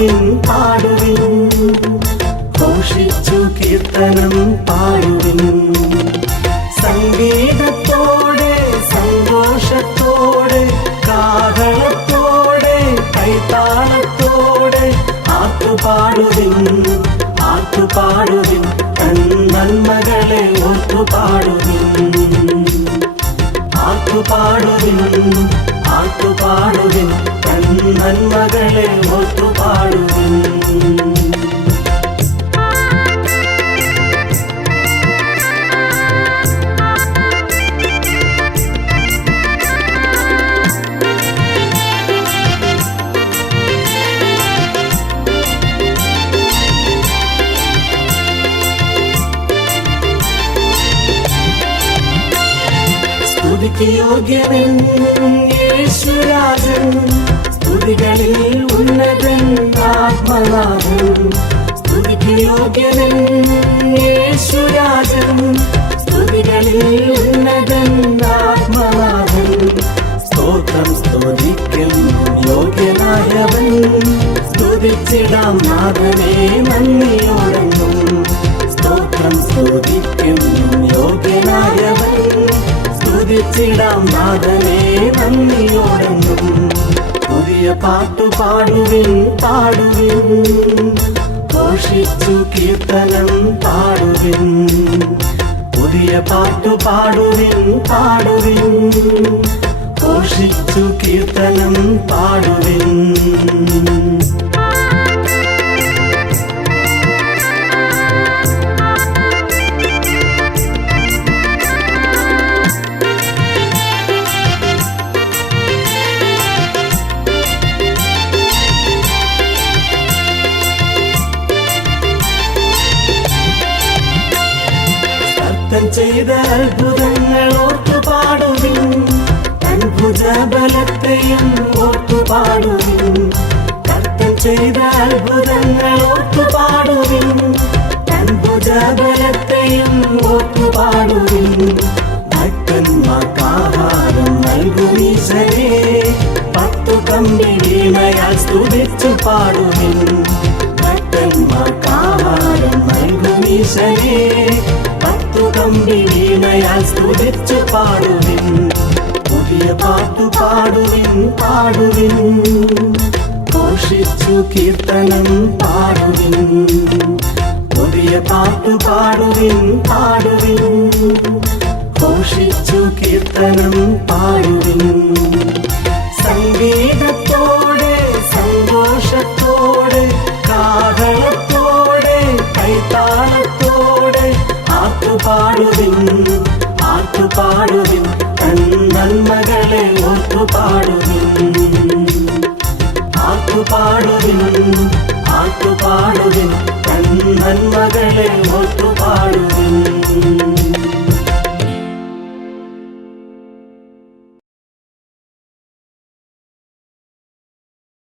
പാടുവിൻ പാടുവിൻ ഘോഷിച്ചു കീർത്തനം പാടുവിൻ സംഗീതത്തോടെ സന്തോഷത്തോടെ കാഹളത്തോടെ കൈത്താളത്തോടെ ആത്തുപാടുവിൻ ആത്തുപാടുവിൻ തൻ നന്മകളെ ഓർത്തുപാടുവിൻ ആത്തുപാടുവിൻ ആത്തുപാടുവിൻ തൻ നന്മകളെ ഓർത്തുപാടുവിൻ സ്തുതിക്ക് യോഗ്യവൻ യേശുരാജൻ സ്തുതികളിൽ ഉന്നതൻ ആത്മനാഥൻ സ്തുതിക്ക് യോഗ്യവൻ യേശുരാജൻ സ്തുതികളിൽ ഉന്നതൻ ആത്മനാഥൻ സ്തോത്രം സ്തുതിക്കും യോഗ്യനായവൻ സ്തുതിച്ചിടാം നാഥനെ നന്ദിയോടെന്നും സ്തോത്രം സ്തുതിക്കും യോഗ്യനായവൻ സ്തുതിച്ചിടാം നാഥനെ നന്ദിയോടെന്നും പുതിയ പാട്ടു പാടുവിൻ പാടുവിൻ ഘോഷിച്ചു കീർത്തനം പാടുവിൻ പുതിയ പാട്ടു പാടുവിൻ പാടുവിൻ ഘോഷിച്ചു കീർത്തനം പാടുവിൻ തൻ ചെയ്ത അത്ഭുതങ്ങൾ ഓർത്തുപാടുവിൻ തൻ ഭുജബലത്തെയും ഓർത്തുപാടുവിൻ കർത്തൻ ചെയ്ത അത്ഭുതങ്ങൾ ഓർത്തുപാടുവിൻ തൻ ഭുജബലത്തെയും ഓർത്തുപാടുവിൻ ഭക്തന്മാർക്കാഹാരം നൽകുമീശനെ 10 കമ്പി വീണയാൽ സ്തുതിച്ചു പാടുവിൻ ഭക്തന്മാർക്കാഹാരം നൽകുമീശനെ 10 കമ്പി വീണയാൽ സ്തുതിച്ചു പാടുവിൻ പുതിയ പാട്ടു പാടുവിൻ പാടുവിൻ ഘോഷിച്ചു കീർത്തനം പാടുവിൻ പുതിയ പാട്ടു പാടുവിൻ പാടുവിൻ ഘോഷിച്ചു കീർത്തനം പാടുവിൻ സംഗീതത്തോടെ സന്തോഷത്തോടെ കാഹളത്തോടെ കൈത്താളത്തോടെ ആത്തുപാടുവിൻ ആത്തുപാടുവിൻ തൻ നന്മകളെ ഓർത്തുപാടുവിൻ ആത്തുപാടുവിൻ ആത്തുപാടുവിൻ തൻ നന്മകളെ ഓർത്തുപാടുവിൻ